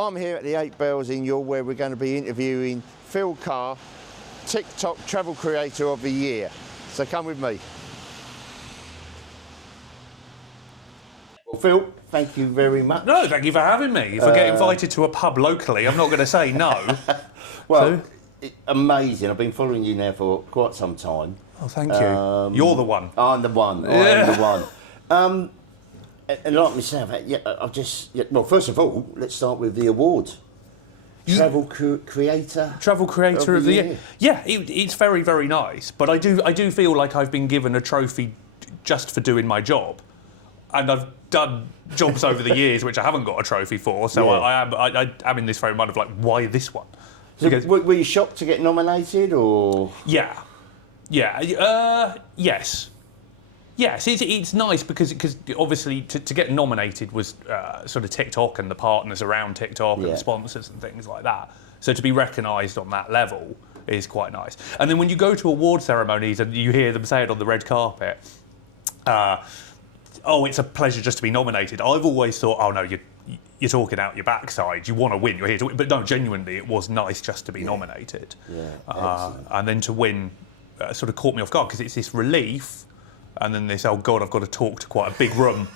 I'm here at the 8 Bells in York, where we're going to be interviewing Phil Carr, TikTok Travel Creator of the Year. So come with me. Well, Phil, thank you very much. No, thank you for having me. If I get invited to a pub locally, I'm not going to say no. Well, amazing. I've been following you now for quite some time. Oh, thank you. You're the one. I'm the one. Yeah. I am the one. And like myself, well, first of all, let's start with the awards. Travel Creator of the Year. Yeah, it's very, very nice. But I do feel like I've been given a trophy just for doing my job, and I've done jobs over the years which I haven't got a trophy for. So yeah. I am in this frame of mind of like, why this one? So were you shocked to get nominated, or? Yeah. Yes. Yes, it's nice because obviously to get nominated was sort of TikTok and the partners around TikTok and the sponsors and things like that. So to be recognised on that level is quite nice. And then when you go to award ceremonies and you hear them say it on the red carpet, oh, it's a pleasure just to be nominated. I've always thought, oh no, you're talking out your backside. You want to win. You're here to win. But no, genuinely, it was nice just to be nominated. Yeah, and then to win sort of caught me off guard because it's this relief. And then this, oh God, I've got to talk to quite a big room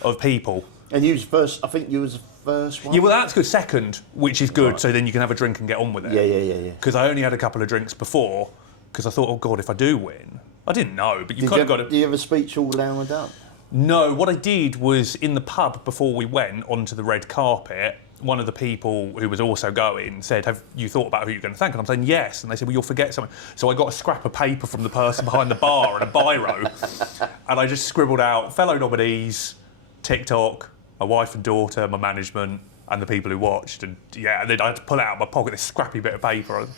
of people. And you was first, I think you was the first one? Yeah, well that's good, second, which is good, so then you can have a drink and get on with it. Yeah. Because I only had a couple of drinks before, because I thought, oh God, if I do win, I didn't know, but you've kind of got to... Did you have a speech all down and up? No, what I did was in the pub before we went onto the red carpet, one of the people who was also going said, have you thought about who you're going to thank? And I'm saying yes. And they said, well, you'll forget something. So I got a scrap of paper from the person behind the bar and a biro. And I just scribbled out fellow nominees, TikTok, my wife and daughter, my management, and the people who watched. And yeah, and then I had to pull out of my pocket this scrappy bit of paper.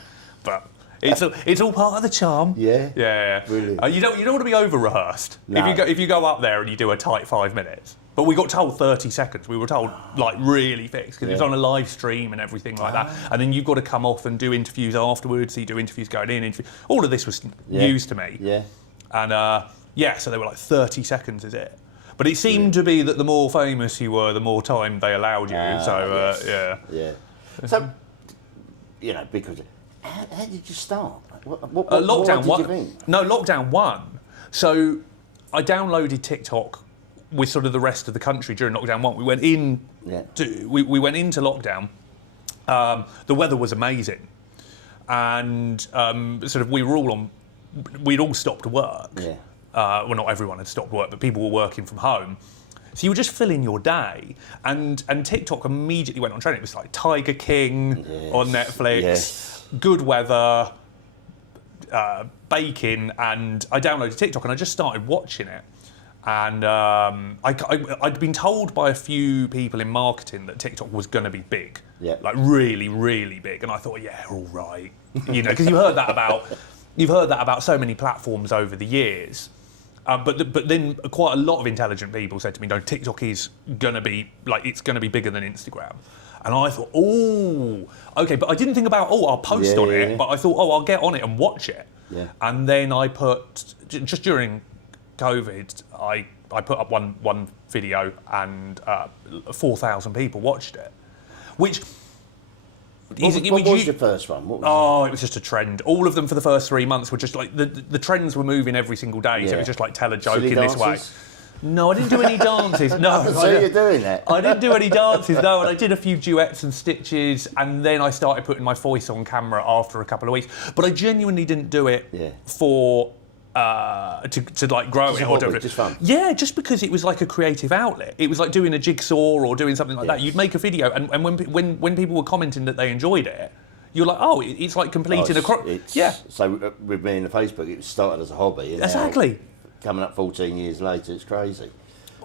But it's all part of the charm. Yeah. Brilliant. You don't want to be over-rehearsed. No. If you go up there and you do a tight 5 minutes. But we got told 30 seconds. We were told, like, really fixed, because it was on a live stream and everything like that. And then you've got to come off and do interviews afterwards. So you do interviews going in. All of this was news to me. Yeah. And, so they were like, 30 seconds is it. But it seemed to be that the more famous you were, the more time they allowed you. Yeah. So, because... How did you start? What did you think? No, lockdown 1. So I downloaded TikTok with sort of the rest of the country during lockdown 1. We went in. We went into lockdown. The weather was amazing, and sort of we'd all stopped work. Yeah. Well, not everyone had stopped work, but people were working from home. So you would just fill in your day, and TikTok immediately went on trend. It was like Tiger King on Netflix. Yes. Good weather, baking, and I downloaded TikTok and I just started watching it. And I'd been told by a few people in marketing that TikTok was going to be big, like really, really big. And I thought, yeah, all right, because you've heard that about so many platforms over the years. But then quite a lot of intelligent people said to me, no, TikTok is going to be it's going to be bigger than Instagram. And I thought, oh, okay, but I didn't think about, I'll post on it, but I thought, I'll get on it and watch it. Yeah. And then I put, just during COVID, I put up one video and 4,000 people watched it, which... What was your first one? It was just a trend. All of them for the first 3 months were just like, the trends were moving every single day, so it was just like tell a joke in this way. No, I didn't do any dances. No. So you're doing that? I didn't do any dances, no, and I did a few duets and stitches, and then I started putting my voice on camera after a couple of weeks. But I genuinely didn't do it for to like grow it or do it. Just fun. Yeah, just because it was like a creative outlet. It was like doing a jigsaw or doing something like that. You'd make a video, and when people were commenting that they enjoyed it, you're like, it's like completing So with me and the Facebook, it started as a hobby. Exactly. Coming up 14 years later, it's crazy.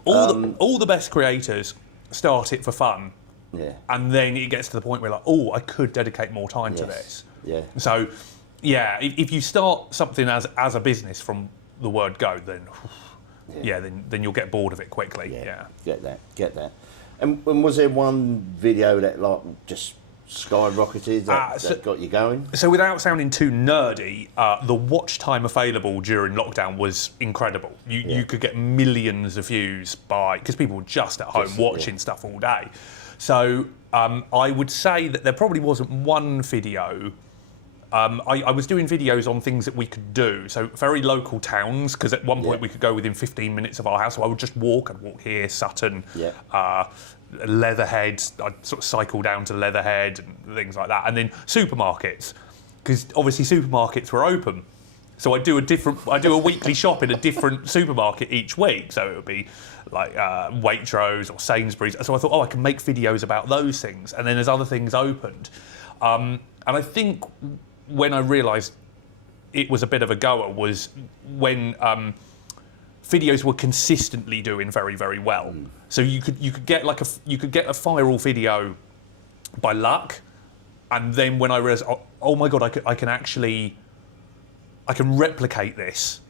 All the best creators start it for fun. Yeah. And then it gets to the point where like, I could dedicate more time to this. Yeah. So, if you start something as a business from the word go, then then you'll get bored of it quickly. Yeah. Get that. And was there one video that like just skyrocketed that got you going? So without sounding too nerdy, the watch time available during lockdown was incredible. You could get millions of views because people were just at home watching stuff all day. So I would say that there probably wasn't one video. I was doing videos on things that we could do, so very local towns, because at one point we could go within 15 minutes of our house, so I would just walk. I'd walk here, Sutton, Leatherhead, I'd sort of cycle down to Leatherhead and things like that, and then supermarkets, because obviously supermarkets were open. So I do a weekly shop in a different supermarket each week, so it would be like Waitrose or Sainsbury's. So I thought, I can make videos about those things, and then as other things opened. And I think when I realised it was a bit of a goer was when videos were consistently doing very, very well. So you could get a viral video by luck, and then when I realised, oh my god, I can replicate this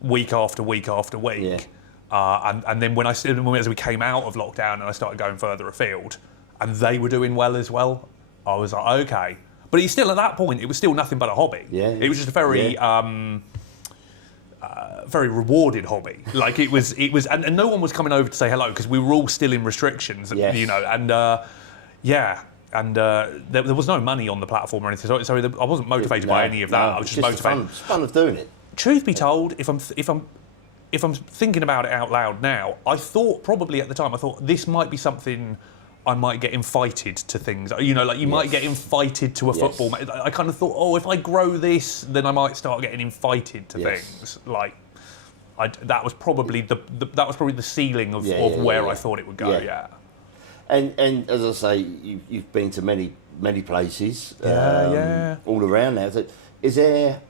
week after week after week. And then as we came out of lockdown and I started going further afield, and they were doing well as well, I was like, okay. But it's still, at that point, it was still nothing but a hobby. It was just a very, very rewarded hobby. Like it was, and no one was coming over to say hello because we were all still in restrictions, you know. And there was no money on the platform or anything. So I wasn't motivated by any of that. I was just motivated. It's fun of doing it. Truth be told, if I'm thinking about it out loud now, I thought probably at the time this might be something. I might get invited to things, you know, like you might get invited to a football match. I kind of thought, if I grow this, then I might start getting invited to things. Like, that was probably the ceiling of where I thought it would go. And as I say, you've been to many places, all around now. Is there?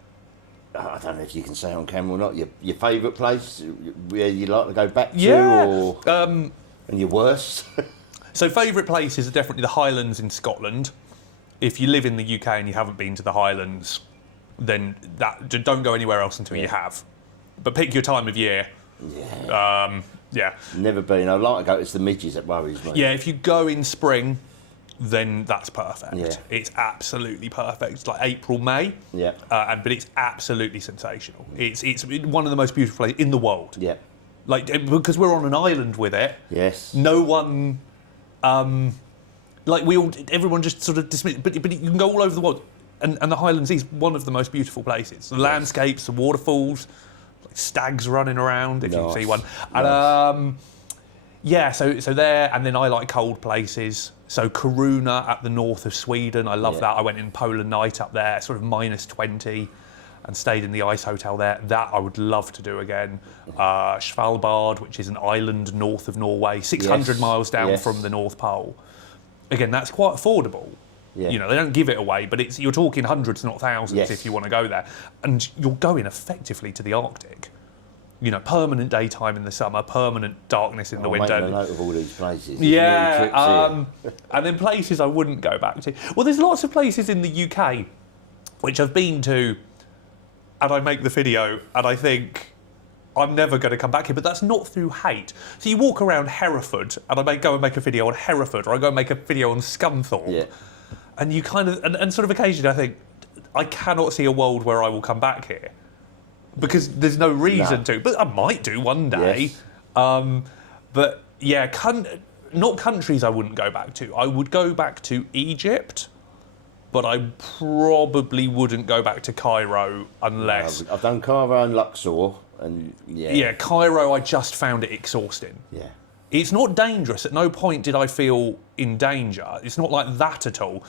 I don't know if you can say on camera or not. Your favourite place where you like to go back to, or and your worst? So favourite places are definitely the Highlands in Scotland. If you live in the UK and you haven't been to the Highlands, then don't go anywhere else until you have. But pick your time of year. Never been. I'd like to go. It's the midges that worries me. Yeah, if you go in spring, then that's perfect. It's absolutely perfect. It's like April, May. But it's absolutely sensational. It's one of the most beautiful places in the world. Like, because we're on an island with it. No one. Everyone just sort of dismissed, but you can go all over the world, and the Highlands is one of the most beautiful places. The landscapes, the waterfalls, like stags running around if you see one. And, so there, and then I like cold places. So Kiruna at the north of Sweden, I love that. I went in polar night up there, sort of -20, and stayed in the ice hotel there. That I would love to do again. Svalbard, which is an island north of Norway, 600 miles down from the North Pole. Again, that's quite affordable. You know, they don't give it away, but you're talking hundreds, not thousands, if you want to go there. And you're going effectively to the Arctic. You know, permanent daytime in the summer, permanent darkness in the winter. I'll make a note of all these places. And then places I wouldn't go back to. Well, there's lots of places in the UK which I've been to, and I make the video, and I think I'm never going to come back here, but that's not through hate. So you walk around Hereford, and I go and make a video on Hereford, or I go and make a video on Scunthorpe, and you kind of, and sort of occasionally I think, I cannot see a world where I will come back here, because there's no reason to, but I might do one day. But yeah, not countries I wouldn't go back to. I would go back to Egypt, but I probably wouldn't go back to Cairo unless... I've done Cairo and Luxor, and Cairo, I just found it exhausting. It's not dangerous. At no point did I feel in danger. It's not like that at all.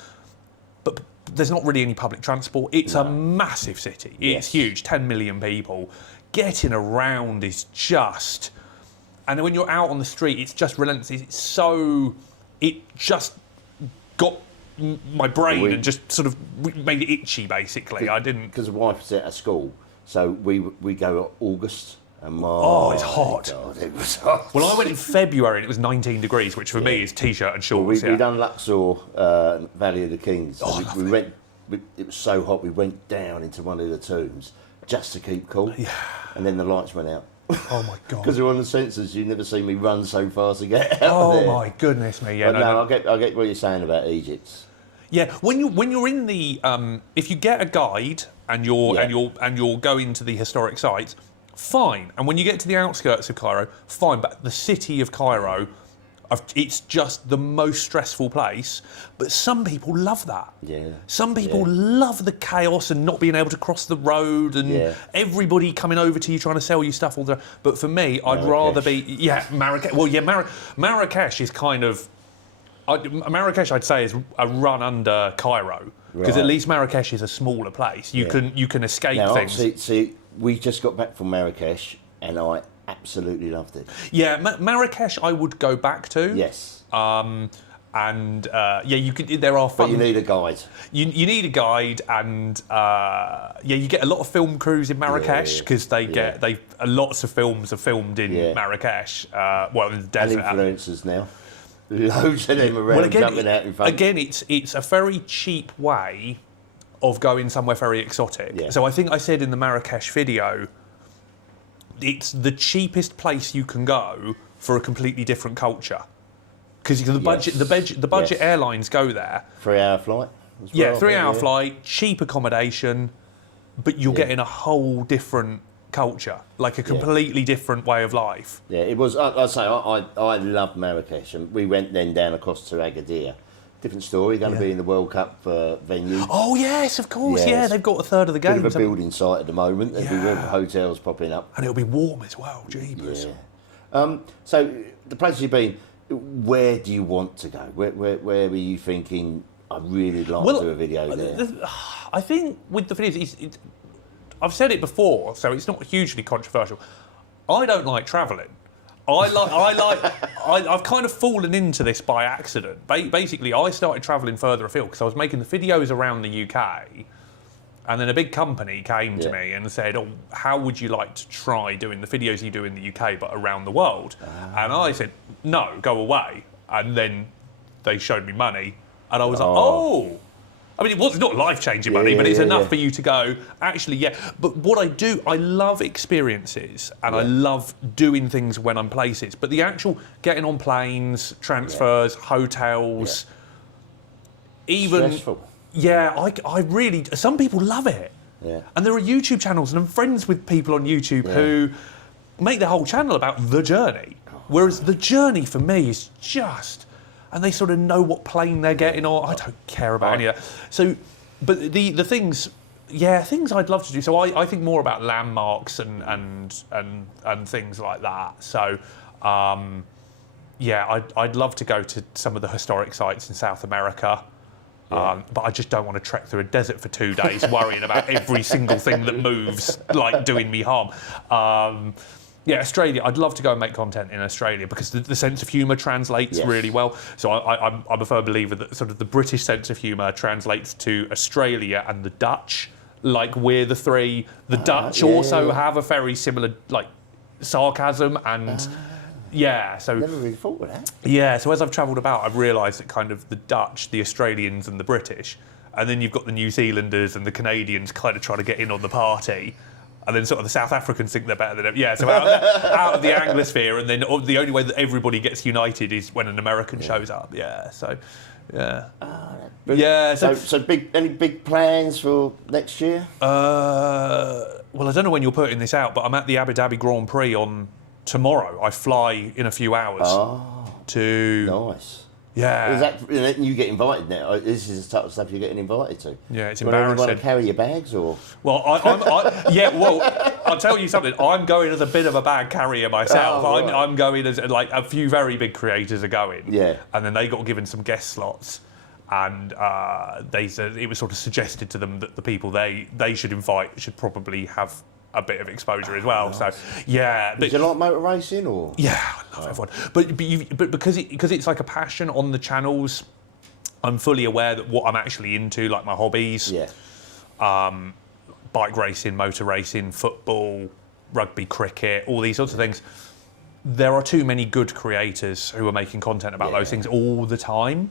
But there's not really any public transport. It's a massive city. It's huge, 10 million people. Getting around is just... And then when you're out on the street, it's just relentless. It just got my brain and just sort of made it itchy, basically. I didn't... Because the wife's at school, so we go August and March. Oh, it's hot. God, it was hot. Well, I went in February and it was 19 degrees, which for me is T-shirt and shorts. We done Luxor, Valley of the Kings. It was so hot, we went down into one of the tombs just to keep cool. And then the lights went out. Oh my God! Because they're on the sensors, you never see me run so fast to get out there. Oh my goodness me! Yeah, but I get what you're saying about Egypt. Yeah, when you're in the if you get a guide and you're going to the historic sites, fine. And when you get to the outskirts of Cairo, fine. But the city of Cairo, It's just the most stressful place, but some people love that. Yeah. Some people love the chaos and not being able to cross the road and everybody coming over to you trying to sell you stuff all the time. But for me, I'd rather be Marrakesh. Well, Marrakesh is kind of Marrakesh. I'd say is a run under Cairo because at least Marrakesh is a smaller place. You can escape things. See, we just got back from Marrakesh, and I absolutely loved it. Yeah, Marrakesh I would go back to. Yes. You could. There are fun. But you need a guide. You need a guide, and you get a lot of film crews in Marrakesh because lots of films are filmed in Marrakesh. In the desert. And influencers now. Loads of them around jumping out in front. Again, it's a very cheap way of going somewhere very exotic. Yeah. So I think I said in the Marrakesh video, it's the cheapest place you can go for a completely different culture. Because the budget airlines go there. 3-hour flight? Yeah, 3-hour flight, cheap accommodation, but you're getting a whole different culture, like a completely different way of life. Yeah, it was. I'd say I loved Marrakesh, and we went then down across to Agadir. Different story, going to be in the World Cup venue. Oh, yes, of course, they've got a third of the games. Bit of a building site at the moment, and we have hotels popping up. And it'll be warm as well, jeepers. Yeah. So, the places you've been, where do you want to go? Where were you thinking, I'd really like to do a video there? I think with the videos, I've said it before, so it's not hugely controversial. I don't like travelling. I've kind of fallen into this by accident. Basically, I started travelling further afield because I was making the videos around the UK, and then a big company came to me and said, "Oh, how would you like to try doing the videos you do in the UK but around the world?" And I said, "No, go away." And then they showed me money, and I was like, "Oh." I mean, it's not life-changing money, but it's enough for you to go, actually, But what I do, I love experiences, and I love doing things when I'm places. But the actual getting on planes, transfers, hotels, even... Stressful. Yeah, I really... Some people love it. Yeah. And there are YouTube channels, and I'm friends with people on YouTube who make their whole channel about the journey. Whereas the journey, for me, is just... And they sort of know what plane they're getting on. I don't care about any of that. So, but the things, things I'd love to do. So I think more about landmarks and things like that. So, I'd love to go to some of the historic sites in South America. But I just don't want to trek through a desert for 2 days worrying about every single thing that moves, like doing me harm. Australia. I'd love to go and make content in Australia because the sense of humour translates really well. So I'm a firm believer that sort of the British sense of humour translates to Australia and the Dutch. Like we're the three. The Dutch also have a very similar like sarcasm and so never really thought of that. Yeah, so as I've travelled about, I've realised that kind of the Dutch, the Australians, and the British, and then you've got the New Zealanders and the Canadians kind of trying to get in on the party. And then sort of the South Africans think they're better than them. Yeah, so out of the Anglosphere, and then the only way that everybody gets united is when an American shows up. Yeah, so, So any big plans for next year? Well, I don't know when you're putting this out, but I'm at the Abu Dhabi Grand Prix on tomorrow. I fly in a few hours to... Nice. Yeah. Is that you get invited now? This is the type of stuff you're getting invited to. Yeah, it's embarrassing. Want to carry your bags or? Well, I'll tell you something. I'm going as a bit of a bag carrier myself. I'm going as like a few very big creators are going. Yeah. And then they got given some guest slots, and they said it was sort of suggested to them that the people they should invite should probably have a bit of exposure as well. Nice. So, yeah. Do you like motor racing or? Yeah, I love everyone. But because it's like a passion on the channels, I'm fully aware that what I'm actually into, like my hobbies, bike racing, motor racing, football, rugby, cricket, all these sorts of things. There are too many good creators who are making content about those things all the time.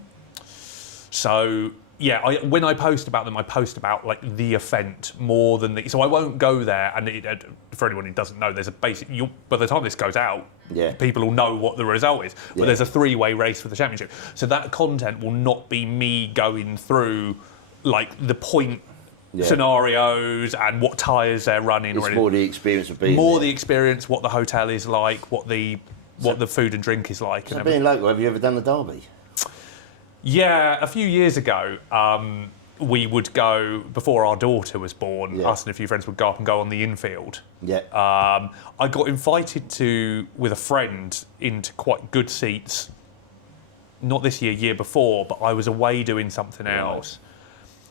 So. Yeah, when I post about them, I post about like the event more than the. So I won't go there, and for anyone who doesn't know, there's a basic. By the time this goes out, people will know what the result is. But there's a 3-way race for the championship, so that content will not be me going through like the point scenarios and what tyres they're running. It's more the experience of being more there. The experience, what the hotel is like, what the what the food and drink is like. So being local, have you ever done the derby? Yeah, a few years ago, we would go, before our daughter was born, us and a few friends would go up and go on the infield. Yeah. I got invited with a friend, into quite good seats, not this year before, but I was away doing something else.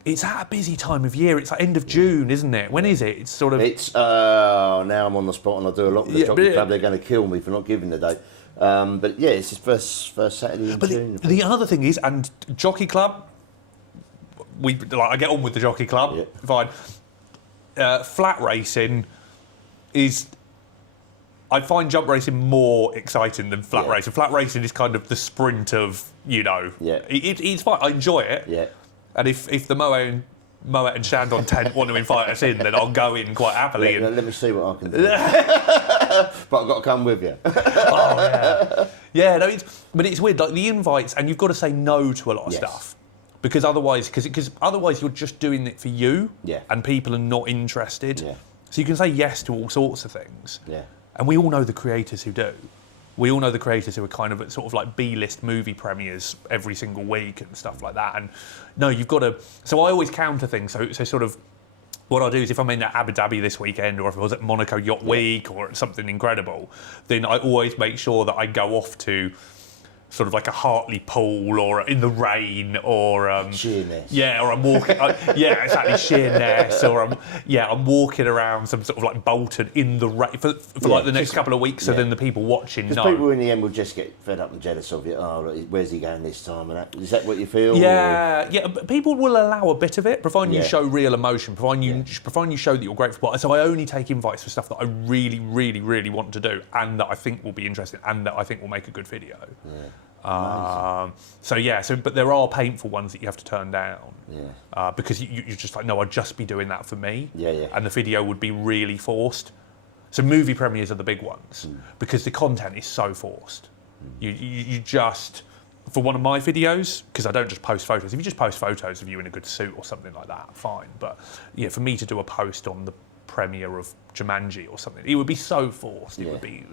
It's at a busy time of year. It's like end of June, isn't it? When is it? It's sort of... It's, now I'm on the spot and I do a lot with the Jockey Club. They're going to kill me for not giving the date. But yeah, it's his first Saturday in June. The other thing is, and Jockey Club, I get on with the Jockey Club, fine. Flat racing is... I find jump racing more exciting than flat racing. Flat racing is kind of the sprint of, it's fine. I enjoy it. Yeah. And if the Moet and Shandon tent want to invite us in, then I'll go in quite happily. Yeah, let me see what I can do. But I've got to come with you. But it's weird. Like the invites, and you've got to say no to a lot of stuff. Because otherwise you're just doing it for you, and people are not interested. Yeah. So you can say yes to all sorts of things. Yeah. And we all know the creators who do. We all know the creators who are kind of at sort of like B-list movie premieres every single week and stuff like that. And no, you've got to... So I always counter things. So sort of what I'll do is if I'm in Abu Dhabi this weekend, or if I was at Monaco Yacht Week or something incredible, then I always make sure that I go off to sort of like a Hartley pool, or in the rain, or Sheerness. Yeah, or I'm walking. Exactly, Sheerness, or I'm walking around some sort of like Bolton in the rain for like the next couple of weeks. So then the people watching know. People in the end will just get fed up and jealous of you. Oh, look, where's he going this time? And is that what you feel? Yeah. But people will allow a bit of it, providing you show real emotion, providing you show that you're grateful. So I only take invites for stuff that I really, really, really want to do, and that I think will be interesting, and that I think will make a good video. Yeah. But there are painful ones that you have to turn down. Yeah. Because you're just like, no, I'd just be doing that for me. Yeah. And the video would be really forced. So movie premieres are the big ones because the content is so forced. You just, for one of my videos, because I don't just post photos. If you just post photos of you in a good suit or something like that, fine. But yeah, for me to do a post on the premiere of Jumanji or something, it would be so forced. It would be,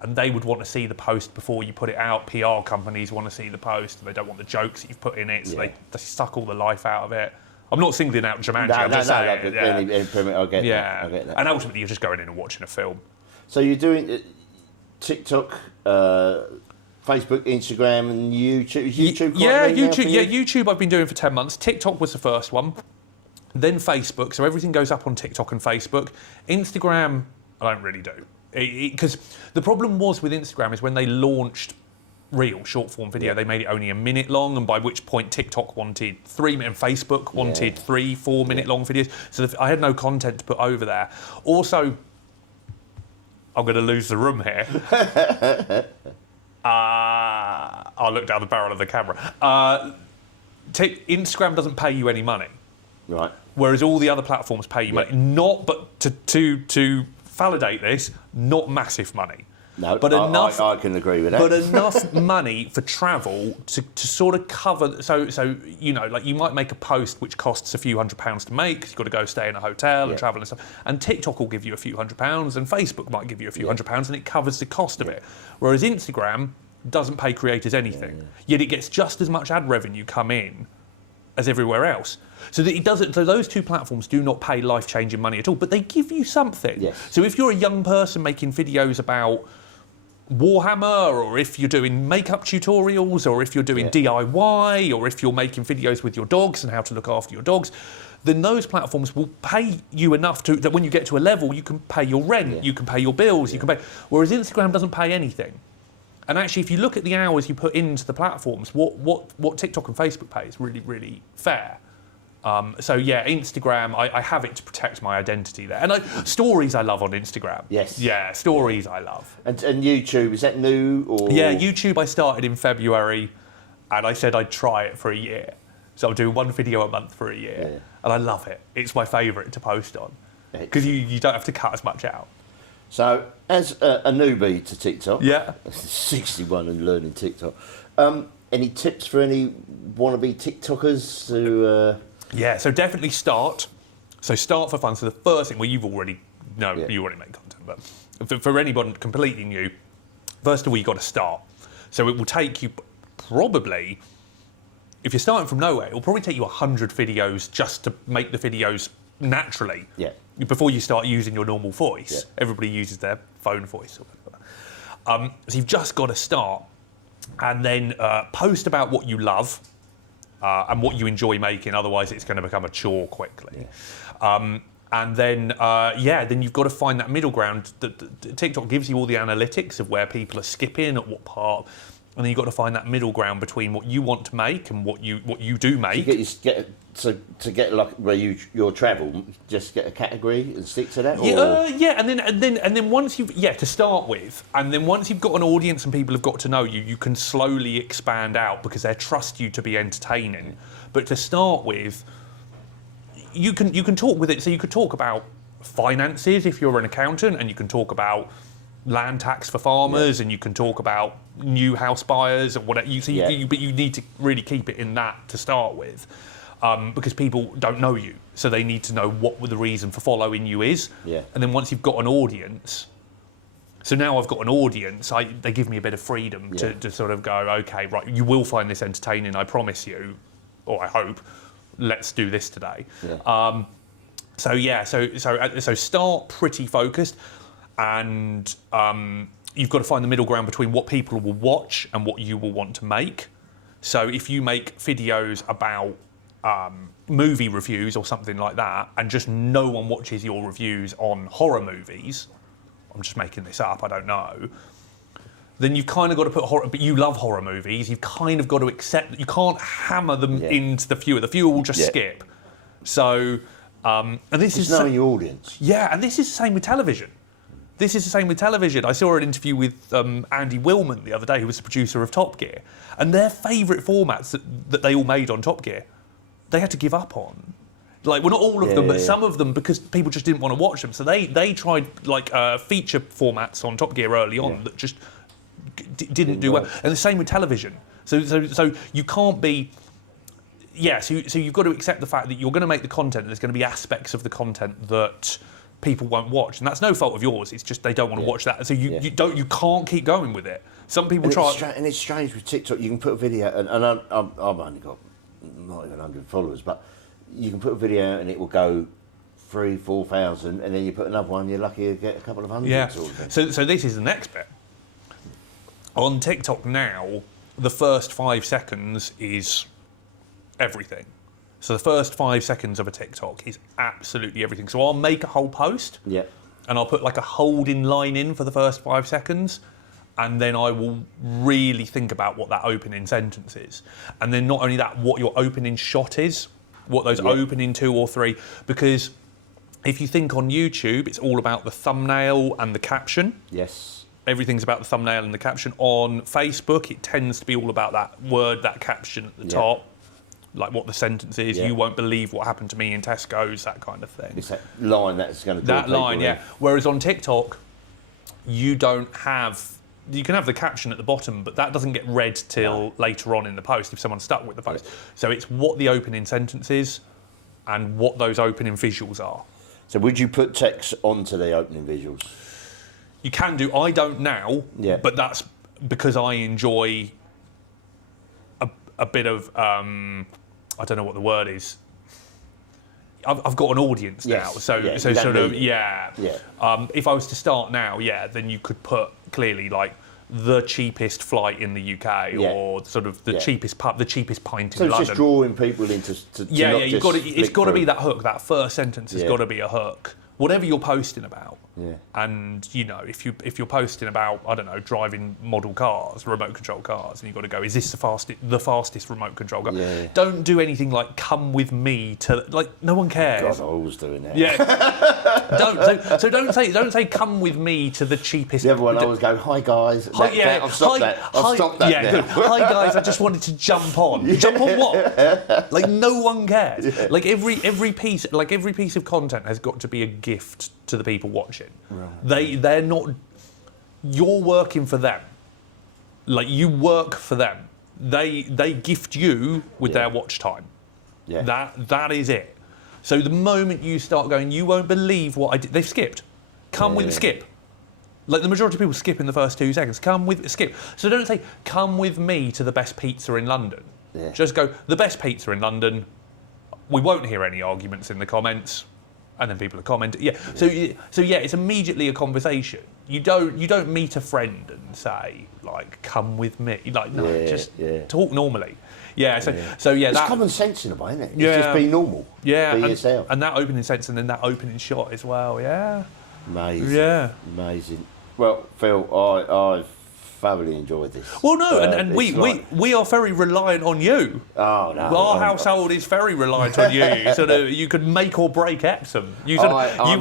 and they would want to see the post before you put it out. PR companies want to see the post, and they don't want the jokes that you've put in it, so they suck all the life out of it. I'm not singling out Jumanji, I'm just saying. I get that. And ultimately, you're just going in and watching a film. So you're doing TikTok, Facebook, Instagram, and YouTube? YouTube YouTube I've been doing for 10 months. TikTok was the first one. Then Facebook, so everything goes up on TikTok and Facebook. Instagram, I don't really do. Because the problem was with Instagram is when they launched real short form video, they made it only a minute long, and by which point TikTok wanted 3 minutes and Facebook wanted 3-4 minute long videos. So I had no content to put over there. Also, I'm going to lose the room here. I'll look down the barrel of the camera. Instagram doesn't pay you any money. Right. Whereas all the other platforms pay you money. But to validate this, not massive money. No, but I can agree with that. But enough money for travel to sort of cover. So like you might make a post which costs a few £100s to make, because you've got to go stay in a hotel and travel and stuff. And TikTok will give you a few £100s, and Facebook might give you a few £100s, and it covers the cost of it. Whereas Instagram doesn't pay creators anything. Yet it gets just as much ad revenue come in as everywhere else. So that it doesn't. So those two platforms do not pay life-changing money at all, but they give you something. Yes. So if you're a young person making videos about Warhammer, or if you're doing makeup tutorials, or if you're doing DIY, or if you're making videos with your dogs and how to look after your dogs, then those platforms will pay you enough that when you get to a level, you can pay your rent, you can pay your bills, you can pay. Whereas Instagram doesn't pay anything. And actually, if you look at the hours you put into the platforms, what TikTok and Facebook pay is really, really fair. Instagram, I have it to protect my identity there. And stories I love on Instagram. Yes. Yeah, stories I love. And YouTube, is that new? Or? Yeah, YouTube I started in February, and I said I'd try it for a year. So I'm doing one video a month for a year. And I love it. It's my favourite to post on. Because you don't have to cut as much out. So, as a newbie to TikTok, 61 and learning TikTok, any tips for any wannabe TikTokers who... so definitely start. So start for fun. So the first thing, well, you already make content, but for anyone completely new, First of all, you've got to start. So it will take you probably, if you're starting from nowhere, it will probably take you 100 videos just to make the videos naturally. Yeah. Before you start using your normal voice. Yeah. Everybody uses their phone voice or whatever. So you've just got to start and then post about what you love and what you enjoy making, otherwise it's going to become a chore quickly. Yeah. And then, then you've got to find that middle ground. TikTok gives you all the analytics of where people are skipping, at what part, and then you've got to find that middle ground between what you want to make and what you do make. To get like where your travel, just get a category and stick to that. And then once you've to start with, and then once you've got an audience and people have got to know you, you can slowly expand out because they trust you to be entertaining. But to start with, you can talk with it. So you could talk about finances if you're an accountant, and you can talk about land tax for farmers, and you can talk about new house buyers or whatever. But you need to really keep it in that to start with, because people don't know you, so they need to know what the reason for following you is. Yeah. And then once you've got an audience, so now I've got an audience, they give me a bit of freedom to sort of go, okay, right, you will find this entertaining, I promise you, or I hope. Let's do this today. Yeah. So start pretty focused, and you've got to find the middle ground between what people will watch and what you will want to make. So if you make videos about movie reviews or something like that, and just no one watches your reviews on horror movies, I'm just making this up, I don't know, then you've kind of got to put horror, but you love horror movies, you've kind of got to accept that you can't hammer them into the viewer. The viewer will just skip. So, and this is knowing your audience. Yeah, and this is the same with television. I saw an interview with Andy Willman the other day, who was the producer of Top Gear, and their favourite formats that they all made on Top Gear, they had to give up on. Like, well, not all of them, but some of them, because people just didn't want to watch them. So they tried like feature formats on Top Gear early on that just didn't do well. And the same with television. So you can't be... So you've got to accept the fact that you're going to make the content, and there's going to be aspects of the content that people won't watch, and that's no fault of yours. It's just they don't want to watch that. So you can't keep going with it. Some people try... And it's strange with TikTok. You can put a video... And I've only got not even 100 followers, but you can put a video out and it will go 3,000, 4,000, and then you put another one, you're lucky to get a couple of hundred. Yeah. Sort of thing. So this is the next bit. On TikTok now, the first 5 seconds is everything. So the first 5 seconds of a TikTok is absolutely everything. So I'll make a whole post, and I'll put like a holding line in for the first 5 seconds, and then I will really think about what that opening sentence is. And then not only that, what your opening shot is, what those opening 2 or 3, because if you think on YouTube, it's all about the thumbnail and the caption. Yes. Everything's about the thumbnail and the caption. On Facebook, it tends to be all about that word, that caption at the top, like what the sentence is. You won't believe what happened to me in Tesco's, that kind of thing. It's that line that's going to draw that line, in. Whereas on TikTok, you don't have... You can have the caption at the bottom, but that doesn't get read till later on in the post if someone's stuck with the post. So it's what the opening sentence is and what those opening visuals are. So would you put text onto the opening visuals? You can do. I don't now, but that's because I enjoy a bit of, I don't know what the word is. I've got an audience now, so sort of, if I was to start now, then you could put clearly like the cheapest flight in the UK or sort of the cheapest pub, the cheapest pint in London. So it's just drawing people into you've got to, it's got to be that hook. That first sentence has got to be a hook. Whatever you're posting about, and you know, if you're posting about, I don't know, driving model cars, remote control cars, and you've got to go, is this the fastest remote control car? Don't do anything like come with me to, like, no one cares. God, I was doing that. Don't say come with me to the cheapest. The other one I always go, hi guys. I've stopped that. I've stopped that now. Hi guys, I just wanted to jump on. Jump on what? Like, no one cares. Like every piece of content has got to be a gift to the people watching. Right. They're not... You're working for them. Like, you work for them. They gift you with their watch time. Yeah. That is it. So the moment you start going, you won't believe what I did. They've skipped. Come with a skip. Like the majority of people skip in the first 2 seconds. Skip. So don't say, come with me to the best pizza in London. Yeah. Just go, the best pizza in London. We won't hear any arguments in the comments. And then people are commenting. Yeah. So yeah, it's immediately a conversation. You don't meet a friend and say, like, come with me. Like, no, just talk normally. Yeah, so yeah, it's that, common sense in a way, isn't it? It's just be normal. Yeah, be yourself. And that opening sense, and then that opening shot as well. Yeah, amazing. Yeah, amazing. Well, Phil, I thoroughly enjoyed this. Well, no, and we are very reliant on you. Oh no, our household is very reliant on you. So that you could make or break Epsom. You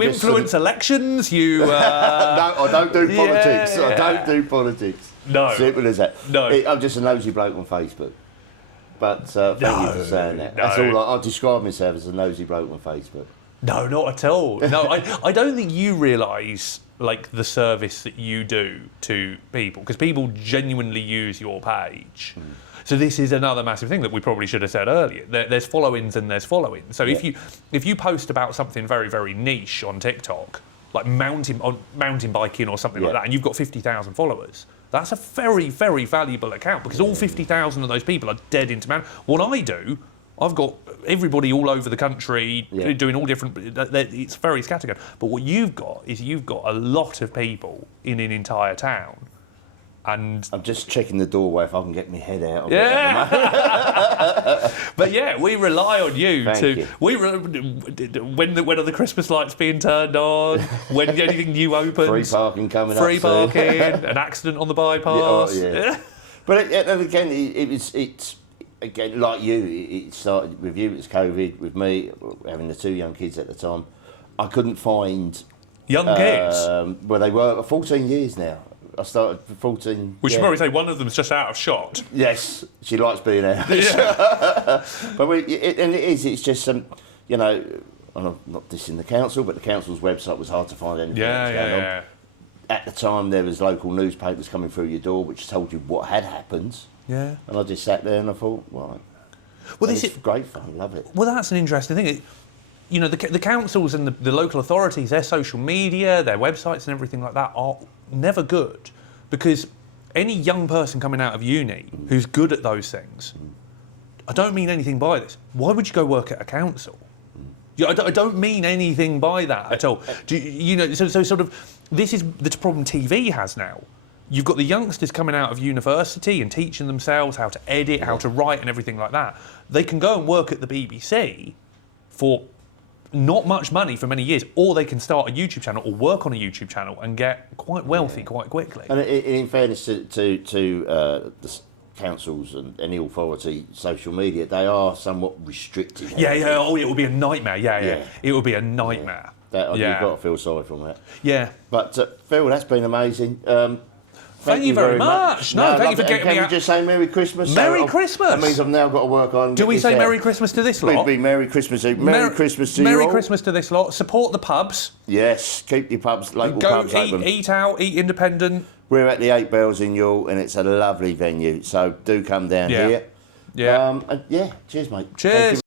influence elections. You no, I don't do politics. Yeah. I don't do politics. No, simple as that. No, I'm just a nosy bloke on Facebook. But thank you for saying that. That's all. I describe myself as a nosy bloke on Facebook. No, not at all. No, I don't think you realise like the service that you do to people, because people genuinely use your page. So this is another massive thing that we probably should have said earlier. There's follow-ins and there's follow-ins. So if you post about something very, very niche on TikTok, like mountain biking or something like that, and you've got 50,000 followers, that's a very, very valuable account, because all 50,000 of those people are dead into mountain. What I do, I've got everybody all over the country doing all different. It's very scattergun. But what you've got is a lot of people in an entire town. And I'm just checking the doorway if I can get my head out of it. But yeah, we rely on you to. When are the Christmas lights being turned on? When anything new opens? Free parking coming up. Free parking. An accident on the bypass. But again, it's again like you. It started with you. It was COVID. With me having the 2 young kids at the time, I couldn't find young kids. Well, they were 14 years now. I started for 14. We should probably say one of them's just out of shot. Yes, she likes being out. But it's just you know, I'm not dissing the council, but the council's website was hard to find anything going on. At the time, there was local newspapers coming through your door which told you what had happened. Yeah. And I just sat there and I thought, well, this is great fun. Love it. Well, that's an interesting thing. You know, the councils and the local authorities, their social media, their websites and everything like that are never good, because any young person coming out of uni who's good at those things, I don't mean anything by this. Why would you go work at a council? I don't mean anything by that at all. So sort of, this is the problem TV has now. You've got the youngsters coming out of university and teaching themselves how to edit, how to write and everything like that. They can go and work at the BBC for not much money for many years, or they can start a YouTube channel or work on a YouTube channel and get quite wealthy quite quickly. And in fairness to the councils and any authority, social media, they are somewhat restricted. Oh, it would be a nightmare. It would be a nightmare. You've got to feel sorry for that. Yeah. But Phil, that's been amazing. Thank you very much. Thank you for getting me out. Can we just say Merry Christmas? Merry Christmas. That means I've now got to work on. Do we say Merry Christmas to this lot? It'd be Merry Christmas. Merry Christmas to you all. Merry Christmas to this lot. Support the pubs. Yes, keep your pubs, local pubs open. Eat out, eat independent. We're at the 8 Bells in Youghal, and it's a lovely venue. So do come down here. Yeah. Cheers, mate. Cheers.